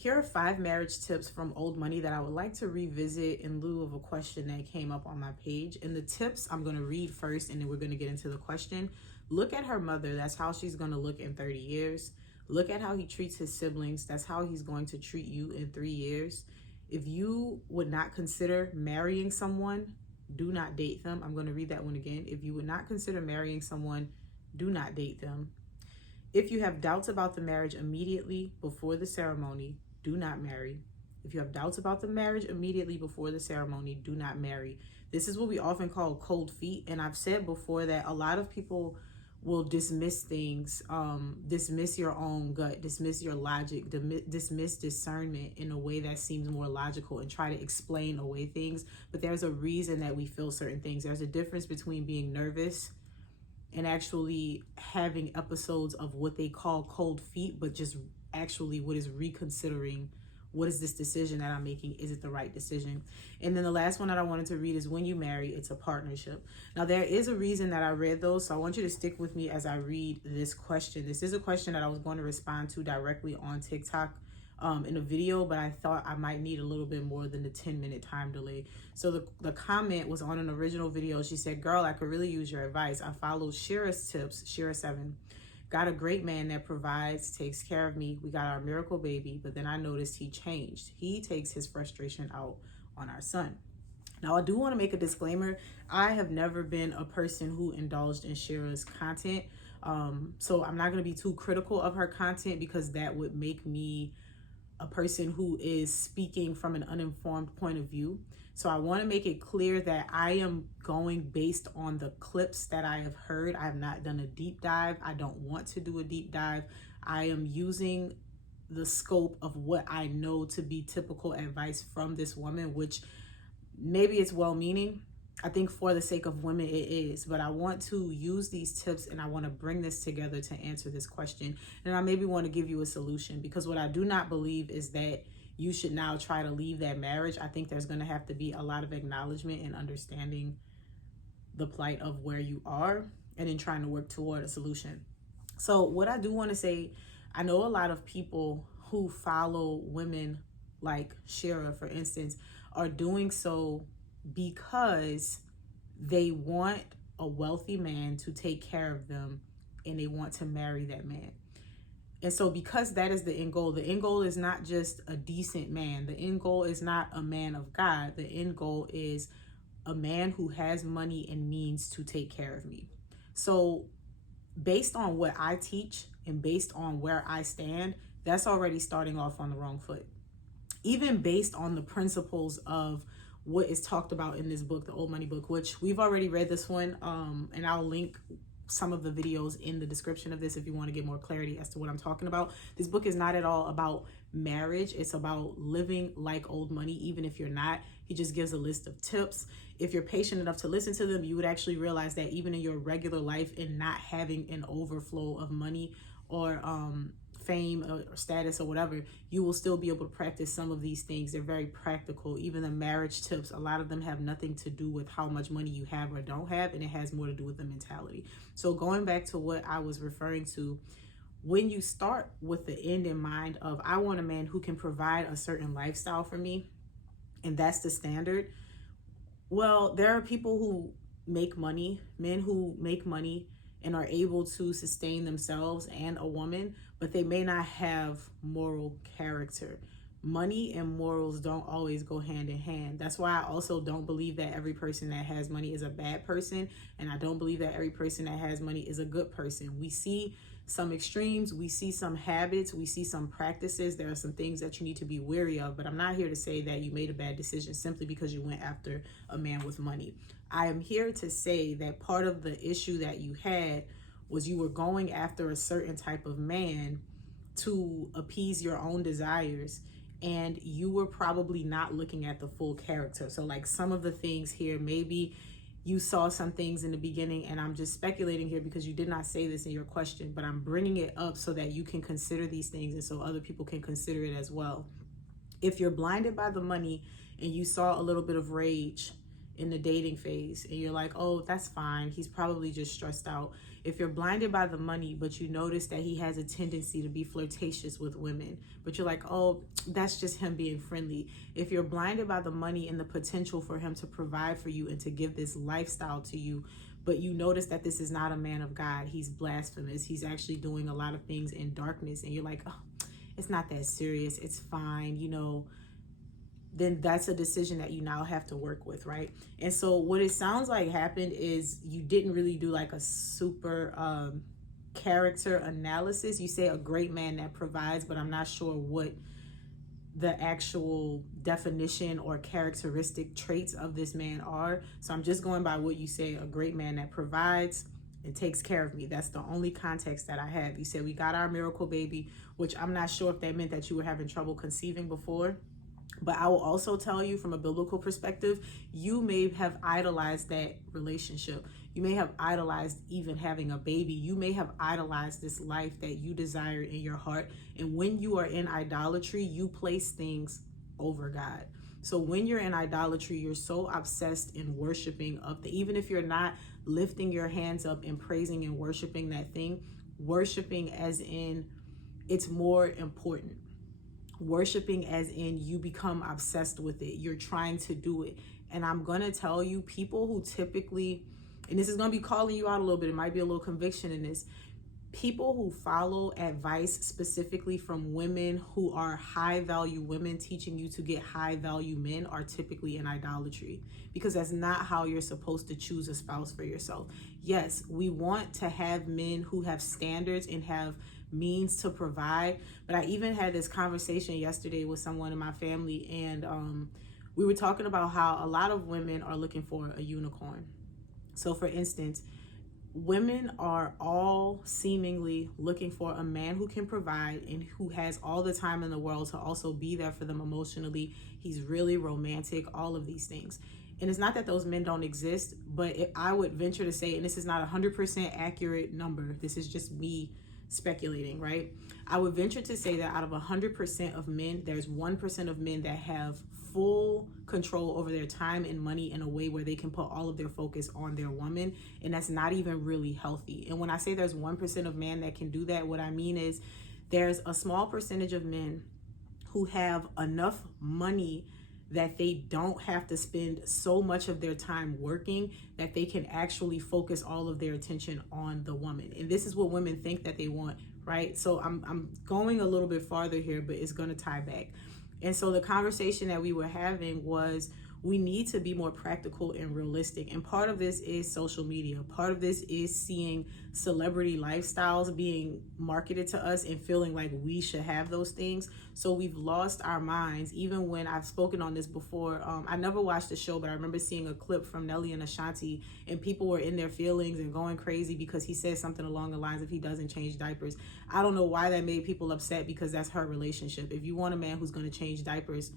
Here are 5 marriage tips from old money that I would like to revisit in lieu of a question that came up on my page. And the tips I'm going to read first, and then we're going to get into the question. Look at her mother. That's how she's going to look in 30 years. Look at how he treats his siblings. That's how he's going to treat you in 3 years. If you would not consider marrying someone, do not date them. I'm going to read that one again. If you would not consider marrying someone, do not date them. If you have doubts about the marriage immediately before the ceremony, do not marry. If you have doubts about the marriage immediately before the ceremony, do not marry. This is what we often call cold feet. And I've said before that a lot of people will dismiss things, dismiss your own gut, dismiss your logic, dismiss discernment in a way that seems more logical and try to explain away things. But there's a reason that we feel certain things. There's a difference between being nervous and actually having episodes of what they call cold feet, but just actually what is reconsidering, what is this decision that I'm making? Is it the right decision? And then the last one that I wanted to read is when you marry, it's a partnership. Now there is a reason that I read those, so I want you to stick with me as I read this question. This is a question that I was going to respond to directly on TikTok in a video, but I thought I might need a little bit more than the 10-minute time delay. So the comment was on an original video. She said, girl, I could really use your advice. I followed Shera's tips, Shera 7. Got a great man that provides, takes care of me. We got our miracle baby, but then I noticed he changed. He takes his frustration out on our son. Now, I do want to make a disclaimer. I have never been a person who indulged in Shera's content. So I'm not going to be too critical of her content because that would make me a person who is speaking from an uninformed point of view. So I want to make it clear that I am going based on the clips that I have heard. I have not done a deep dive. I don't want to do a deep dive. I am using the scope of what I know to be typical advice from this woman, which maybe it's well-meaning. I think for the sake of women, it is. But I want to use these tips and I want to bring this together to answer this question. And I maybe want to give you a solution, because what I do not believe is that you should now try to leave that marriage. I think there's going to have to be a lot of acknowledgement and understanding the plight of where you are and then trying to work toward a solution. So what I do want to say, I know a lot of people who follow women like Shera, for instance, are doing so because they want a wealthy man to take care of them and they want to marry that man. And so because that is the end goal is not just a decent man. The end goal is not a man of God. The end goal is a man who has money and means to take care of me. So based on what I teach and based on where I stand, that's already starting off on the wrong foot. Even based on the principles of what is talked about in this book, the Old Money book, which we've already read this one, and I'll link some of the videos in the description of this if you want to get more clarity as to what I'm talking about. This book is not at all about marriage. It's about living like old money, even if you're not. He just gives a list of tips. If you're patient enough to listen to them, you would actually realize that even in your regular life and not having an overflow of money or fame or status or whatever, you will still be able to practice some of these things. They're very practical. Even the marriage tips, a lot of them have nothing to do with how much money you have or don't have, and it has more to do with the mentality. So going back to what I was referring to, when you start with the end in mind of I want a man who can provide a certain lifestyle for me, and that's the standard, well, there are people who make money, men who make money and are able to sustain themselves and a woman, but they may not have moral character. Money and morals don't always go hand in hand. That's why I also don't believe that every person that has money is a bad person, and I don't believe that every person that has money is a good person. We see some extremes, we see some habits, we see some practices. There are some things that you need to be wary of, but I'm not here to say that you made a bad decision simply because you went after a man with money. I am here to say that part of the issue that you had was you were going after a certain type of man to appease your own desires, and you were probably not looking at the full character. So like some of the things here, maybe you saw some things in the beginning, and I'm just speculating here because you did not say this in your question, but I'm bringing it up so that you can consider these things and so other people can consider it as well. If you're blinded by the money and you saw a little bit of rage in the dating phase and you're like, oh, that's fine, he's probably just stressed out, If you're blinded by the money, but you notice that he has a tendency to be flirtatious with women, but you're like, oh, that's just him being friendly. If you're blinded by the money and the potential for him to provide for you and to give this lifestyle to you, but you notice that this is not a man of God, he's blasphemous, he's actually doing a lot of things in darkness, and you're like, oh, it's not that serious, it's fine, you know, then that's a decision that you now have to work with, right? And so what it sounds like happened is you didn't really do like a super character analysis. You say a great man that provides, but I'm not sure what the actual definition or characteristic traits of this man are. So I'm just going by what you say, a great man that provides and takes care of me. That's the only context that I have. You said we got our miracle baby, which I'm not sure if that meant that you were having trouble conceiving before. But I will also tell you from a biblical perspective, you may have idolized that relationship. You may have idolized even having a baby. You may have idolized this life that you desire in your heart. And when you are in idolatry, you place things over God. So when you're in idolatry, you're so obsessed in worshiping of even if you're not lifting your hands up and praising and worshiping that thing, worshiping as in it's more important. Worshiping as in you become obsessed with it. You're trying to do it. And I'm going to tell you, people who typically, and this is going to be calling you out a little bit, it might be a little conviction in this, people who follow advice specifically from women who are high value women teaching you to get high value men are typically in idolatry, because that's not how you're supposed to choose a spouse for yourself. Yes, we want to have men who have standards and have means to provide, but I even had this conversation yesterday with someone in my family, and we were talking about how a lot of women are looking for a unicorn. So for instance, women are all seemingly looking for a man who can provide and who has all the time in the world to also be there for them emotionally. He's really romantic, all of these things. And it's not that those men don't exist, but I would venture to say, and this is not 100% accurate number, this is just me speculating, right? I would venture to say that out of 100% of men, there's 1% of men that have full control over their time and money in a way where they can put all of their focus on their woman, and that's not even really healthy. And when I say there's 1% of men that can do that, what I mean is there's a small percentage of men who have enough money that they don't have to spend so much of their time working, that they can actually focus all of their attention on the woman. And this is what women think that they want, right? So I'm going a little bit farther here, but it's going to tie back. And so the conversation that we were having was, we need to be more practical and realistic. And part of this is social media. Part of this is seeing celebrity lifestyles being marketed to us and feeling like we should have those things. So we've lost our minds. Even when I've spoken on this before, I never watched the show, but I remember seeing a clip from Nelly and Ashanti, and people were in their feelings and going crazy because he said something along the lines of he doesn't change diapers. I don't know why that made people upset, because that's her relationship. If you want a man who's going to change diapers,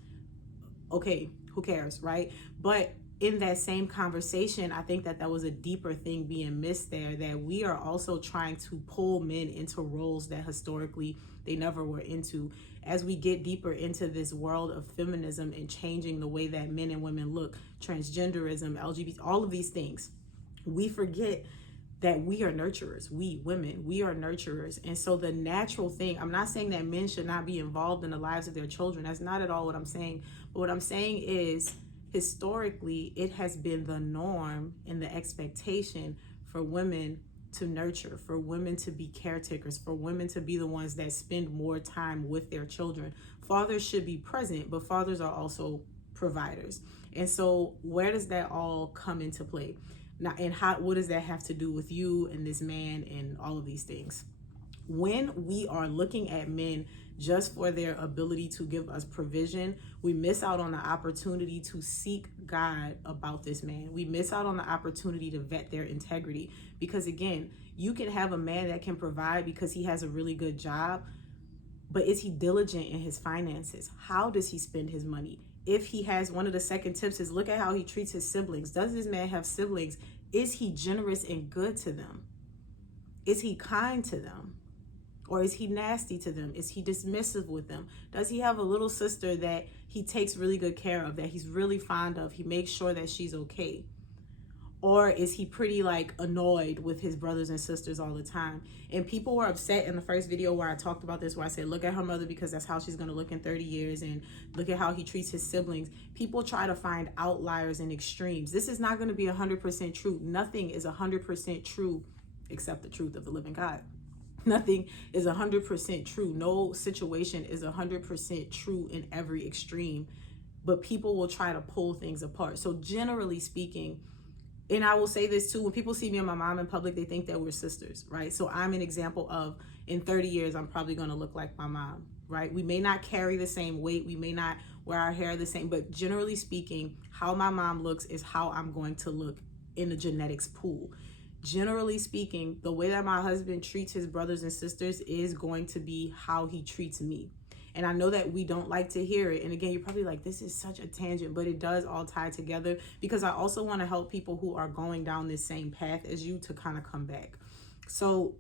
okay, who cares, right? But in that same conversation, I think that was a deeper thing being missed there, that we are also trying to pull men into roles that historically they never were into. As we get deeper into this world of feminism and changing the way that men and women look, transgenderism, LGBT, all of these things, we forget that we are nurturers. We women, we are nurturers. And so the natural thing, I'm not saying that men should not be involved in the lives of their children. That's not at all what I'm saying. But what I'm saying is, historically, it has been the norm and the expectation for women to nurture, for women to be caretakers, for women to be the ones that spend more time with their children. Fathers should be present, but fathers are also providers. And so where does that all come into play? Now, and what does that have to do with you and this man and all of these things? When we are looking at men just for their ability to give us provision, we miss out on the opportunity to seek God about this man. We miss out on the opportunity to vet their integrity. Because again, you can have a man that can provide because he has a really good job, but is he diligent in his finances? How does he spend his money? If he has, one of the second tips is look at how he treats his siblings. Does this man have siblings? Is he generous and good to them? Is he kind to them? Or is he nasty to them? Is he dismissive with them? Does he have a little sister that he takes really good care of, that he's really fond of? He makes sure that she's okay. Or is he pretty like annoyed with his brothers and sisters all the time? And people were upset in the first video where I talked about this, where I said, look at her mother because that's how she's going to look in 30 years. And look at how he treats his siblings. People try to find outliers and extremes. This is not going to be 100% true. Nothing is 100% true except the truth of the living God. Nothing is 100% true. No situation is 100% true in every extreme. But people will try to pull things apart. So generally speaking, and I will say this too, when people see me and my mom in public, they think that we're sisters, right? So I'm an example of, in 30 years, I'm probably going to look like my mom, right? We may not carry the same weight. We may not wear our hair the same, but generally speaking, how my mom looks is how I'm going to look in the genetics pool. Generally speaking, the way that my husband treats his brothers and sisters is going to be how he treats me. And I know that we don't like to hear it. And again, you're probably like, this is such a tangent, but it does all tie together, because I also want to help people who are going down this same path as you to kind of come back. So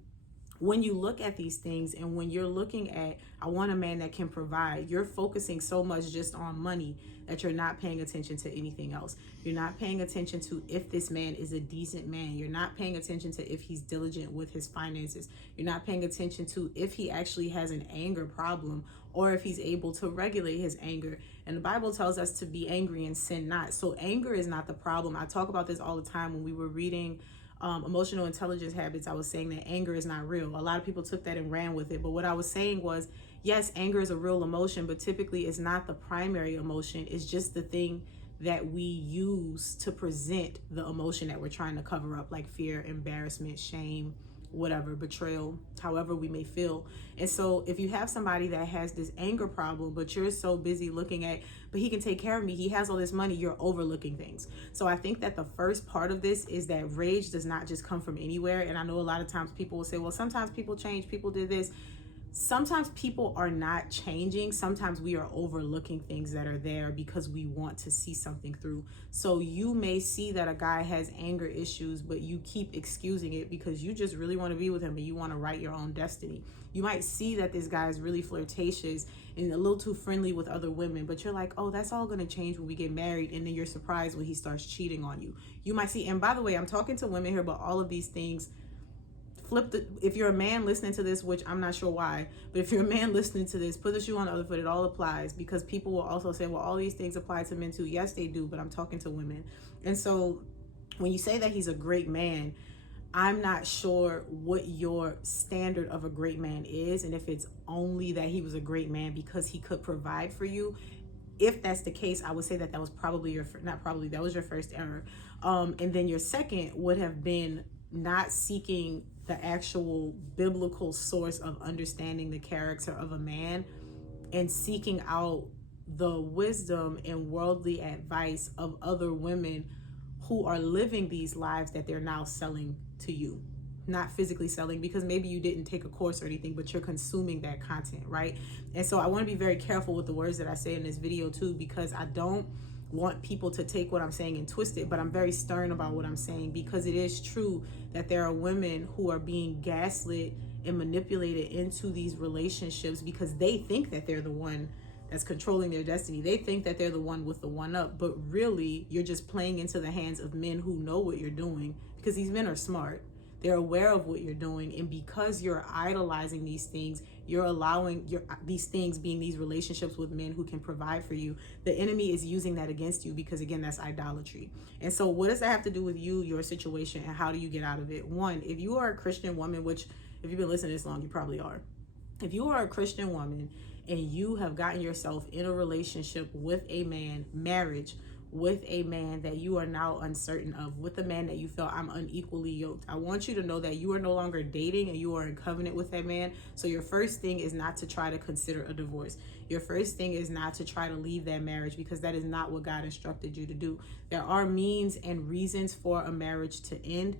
when you look at these things, and when you're looking at, I want a man that can provide, you're focusing so much just on money that you're not paying attention to anything else. You're not paying attention to if this man is a decent man. You're not paying attention to if he's diligent with his finances. You're not paying attention to if he actually has an anger problem, or if he's able to regulate his anger. And the Bible tells us to be angry and sin not. So anger is not the problem. I talk about this all the time. When we were reading Emotional Intelligence Habits, I was saying that anger is not real. A lot of people took that and ran with it. But what I was saying was, yes, anger is a real emotion, but typically it's not the primary emotion. It's just the thing that we use to present the emotion that we're trying to cover up, like fear, embarrassment, shame, whatever, betrayal, however we may feel. And so if you have somebody that has this anger problem, but you're so busy looking at, but he can take care of me, he has all this money, you're overlooking things. So I think that the first part of this is that rage does not just come from anywhere. And I know a lot of times people will say, well, sometimes people change, people did this. Sometimes people are not changing. Sometimes we are overlooking things that are there because we want to see something through. So you may see that a guy has anger issues, but you keep excusing it because you just really want to be with him and you want to write your own destiny. You might see that this guy is really flirtatious and a little too friendly with other women, but you're like, oh, that's all going to change when we get married. And then you're surprised when he starts cheating on you. You might see, and by the way, I'm talking to women here about all of these things. If you're a man listening to this, which I'm not sure why, but if you're a man listening to this, put the shoe on the other foot. It all applies, because people will also say, well, all these things apply to men too. Yes, they do, but I'm talking to women. And so when you say that he's a great man, I'm not sure what your standard of a great man is, and if it's only that he was a great man because he could provide for you. If that's the case, I would say that was probably that was your first error. And then your second would have been not seeking the actual biblical source of understanding the character of a man, and seeking out the wisdom and worldly advice of other women who are living these lives that they're now selling to you. Not physically selling, because maybe you didn't take a course or anything, but you're consuming that content, right? And so I want to be very careful with the words that I say in this video too, because I don't want people to take what I'm saying and twist it, but I'm very stern about what I'm saying, because it is true that there are women who are being gaslit and manipulated into these relationships because they think that they're the one that's controlling their destiny. They think that they're the one with the one up, but really you're just playing into the hands of men who know what you're doing, because these men are smart. They're aware of what you're doing. And because you're idolizing these things, you're allowing these things being these relationships with men who can provide for you. The enemy is using that against you, because again, that's idolatry. And so what does that have to do with you, your situation, and how do you get out of it? One, if you are a Christian woman, which if you've been listening this long, you probably are. If you are a Christian woman and you have gotten yourself in a relationship with a man, marriage, with a man that you are now uncertain of, with a man that you feel, I'm unequally yoked, I want you to know that you are no longer dating and you are in covenant with that man. So your first thing is not to try to consider a divorce. Your first thing is not to try to leave that marriage, because that is not what God instructed you to do. There are means and reasons for a marriage to end,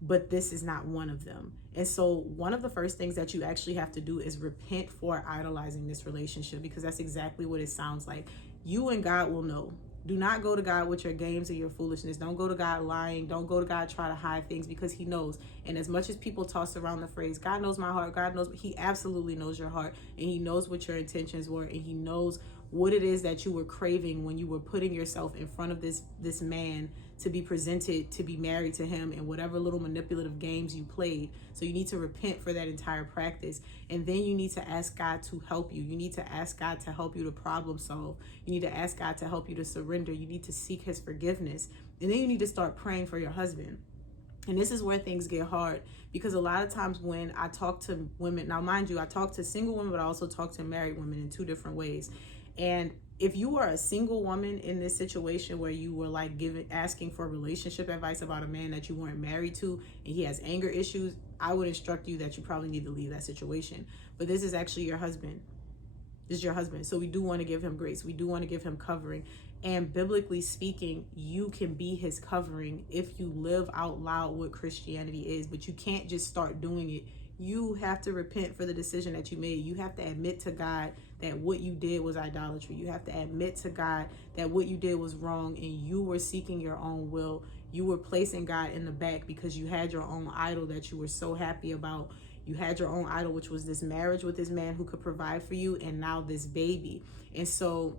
but this is not one of them. And so one of the first things that you actually have to do is repent for idolizing this relationship, because that's exactly what it sounds like. You and God will know. Do not go to God with your games and your foolishness. Don't go to God lying. Don't go to God trying to hide things, because he knows. And as much as people toss around the phrase, God knows my heart, God knows, he absolutely knows your heart, and he knows what your intentions were, and he knows what it is that you were craving when you were putting yourself in front of this man to be presented to be married to him, and whatever little manipulative games you played. So you need to repent for that entire practice, and then you need to ask God to help you. You need to ask God to help you to problem solve. You need to ask God to help you to surrender. You need to seek his forgiveness, and then you need to start praying for your husband. And this is where things get hard, because a lot of times when I talk to women, now mind you, I talk to single women, but I also talk to married women in two different ways. And if you are a single woman in this situation where you were like asking for relationship advice about a man that you weren't married to, and he has anger issues, I would instruct you that you probably need to leave that situation. But this is actually your husband. This is your husband. So we do want to give him grace. We do want to give him covering. And biblically speaking, you can be his covering if you live out loud what Christianity is, but you can't just start doing it. You have to repent for the decision that you made. You have to admit to God that what you did was idolatry. You have to admit to God that what you did was wrong, and you were seeking your own will. You were placing God in the back because you had your own idol that you were so happy about. You had your own idol, which was this marriage with this man who could provide for you, and now this baby. And so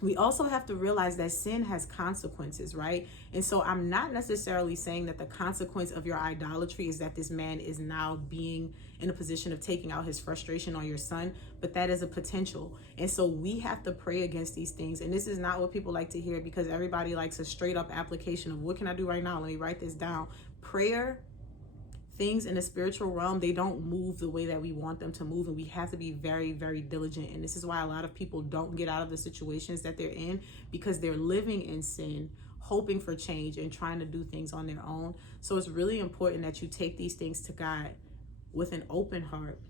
we also have to realize that sin has consequences, right? And so I'm not necessarily saying that the consequence of your idolatry is that this man is now being in a position of taking out his frustration on your son, but that is a potential. And so we have to pray against these things. And this is not what people like to hear, because everybody likes a straight up application of what can I do right now? Let me write this down. Prayer, things in the spiritual realm, they don't move the way that we want them to move, and we have to be very, very diligent. And this is why a lot of people don't get out of the situations that they're in, because they're living in sin, hoping for change and trying to do things on their own. So it's really important that you take these things to God with an open heart,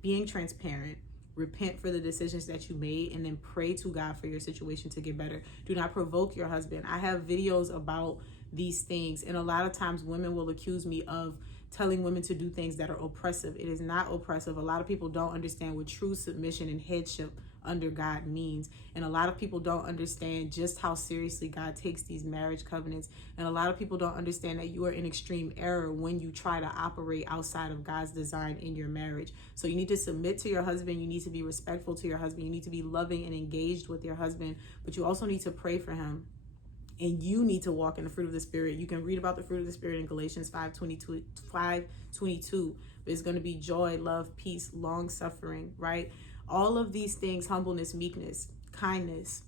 being transparent, repent for the decisions that you made, and then pray to God for your situation to get better. Do not provoke your husband. I have videos about these things, and a lot of times women will accuse me of telling women to do things that are oppressive. It is not oppressive. A lot of people don't understand what true submission and headship under God means. And a lot of people don't understand just how seriously God takes these marriage covenants. And a lot of people don't understand that you are in extreme error when you try to operate outside of God's design in your marriage. So you need to submit to your husband. You need to be respectful to your husband. You need to be loving and engaged with your husband, but you also need to pray for him. And you need to walk in the fruit of the Spirit. You can read about the fruit of the Spirit in Galatians 5:22. But it's going to be joy, love, peace, long suffering, right? All of these things, humbleness, meekness, kindness.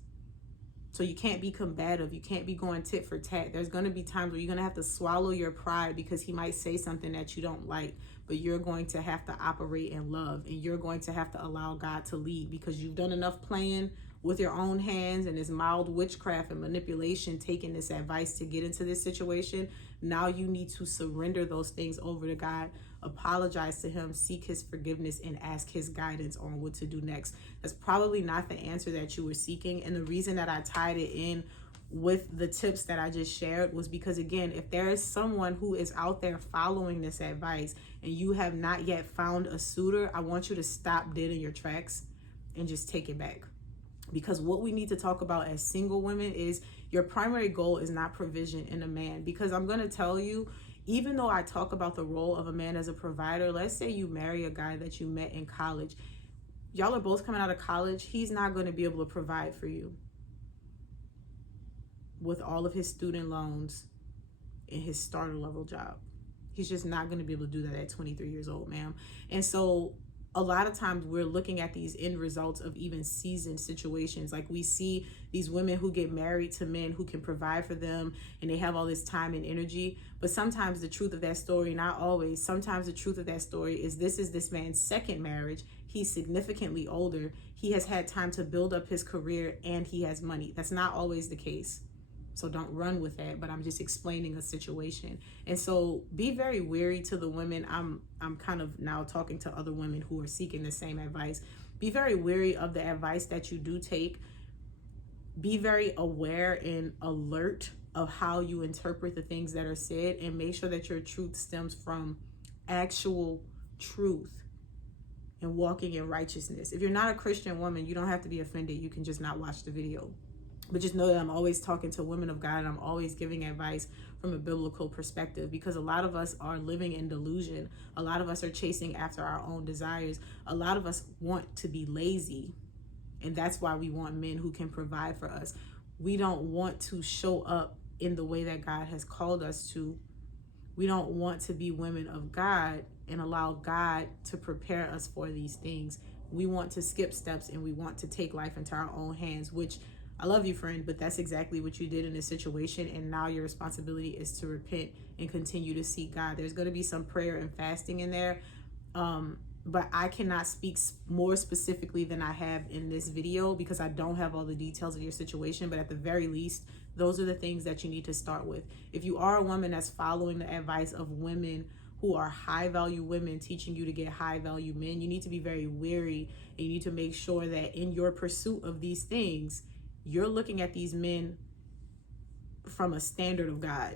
So you can't be combative. You can't be going tit for tat. There's going to be times where you're going to have to swallow your pride because he might say something that you don't like, but you're going to have to operate in love, and you're going to have to allow God to lead, because you've done enough playing with your own hands and this mild witchcraft and manipulation, taking this advice to get into this situation. Now you need to surrender those things over to God, apologize to him, seek his forgiveness, and ask his guidance on what to do next. That's probably not the answer that you were seeking. And the reason that I tied it in with the tips that I just shared was because, again, if there is someone who is out there following this advice and you have not yet found a suitor, I want you to stop dead in your tracks and just take it back. Because what we need to talk about as single women is your primary goal is not provision in a man. Because I'm going to tell you, even though I talk about the role of a man as a provider, let's say you marry a guy that you met in college. Y'all are both coming out of college. He's not going to be able to provide for you with all of his student loans and his starter level job. He's just not going to be able to do that at 23 years old, ma'am. And so a lot of times we're looking at these end results of even seasoned situations. Like we see these women who get married to men who can provide for them, and they have all this time and energy. But sometimes the truth of that story, not always, sometimes the truth of that story is this man's second marriage. He's significantly older. He has had time to build up his career, and he has money. That's not always the case. So don't run with that, but I'm just explaining a situation. And so be very wary to the women. I'm kind of now talking to other women who are seeking the same advice. Be very wary of the advice that you do take. Be very aware and alert of how you interpret the things that are said, and make sure that your truth stems from actual truth and walking in righteousness. If you're not a Christian woman, you don't have to be offended. You can just not watch the video. But just know that I'm always talking to women of God, and I'm always giving advice from a biblical perspective, because a lot of us are living in delusion. A lot of us are chasing after our own desires. A lot of us want to be lazy, and that's why we want men who can provide for us. We don't want to show up in the way that God has called us to. We don't want to be women of God and allow God to prepare us for these things. We want to skip steps, and we want to take life into our own hands, which, I love you, friend, but that's exactly what you did in this situation. And now your responsibility is to repent and continue to seek God. There's going to be some prayer and fasting in there. But I cannot speak more specifically than I have in this video, because I don't have all the details of your situation. But at the very least, those are the things that you need to start with. If you are a woman that's following the advice of women who are high value women teaching you to get high value men, you need to be very wary, and you need to make sure that in your pursuit of these things, you're looking at these men from a standard of God,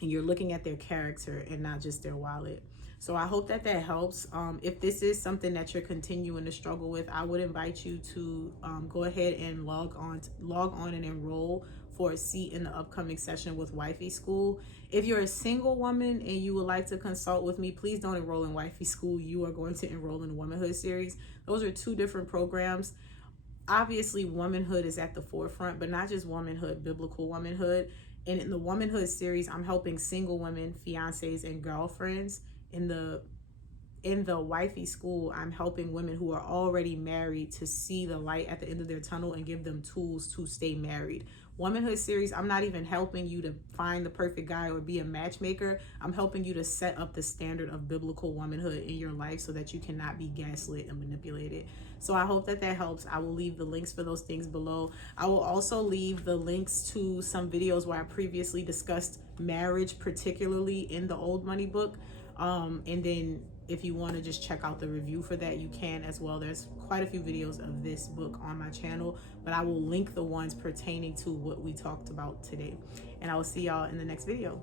and you're looking at their character and not just their wallet. So I hope that helps. If this is something that you're continuing to struggle with, I would invite you to go ahead and log on and enroll for a seat in the upcoming session with Wifey School. If you're a single woman and you would like to consult with me, please don't enroll in Wifey School. You are going to enroll in the Womanhood Series. Those are two different programs. Obviously, womanhood is at the forefront, but not just womanhood, biblical womanhood. And in the Womanhood Series, I'm helping single women, fiancés, and girlfriends. In the Wifey School, I'm helping women who are already married to see the light at the end of their tunnel and give them tools to stay married. Womanhood Series, I'm not even helping you to find the perfect guy or be a matchmaker. I'm helping you to set up the standard of biblical womanhood in your life so that you cannot be gaslit and manipulated. So I hope that helps. I will leave the links for those things below. I will also leave the links to some videos where I previously discussed marriage, particularly in the Old Money book. And then if you want to just check out the review for that, you can as well. There's quite a few videos of this book on my channel, but I will link the ones pertaining to what we talked about today. And I will see y'all in the next video.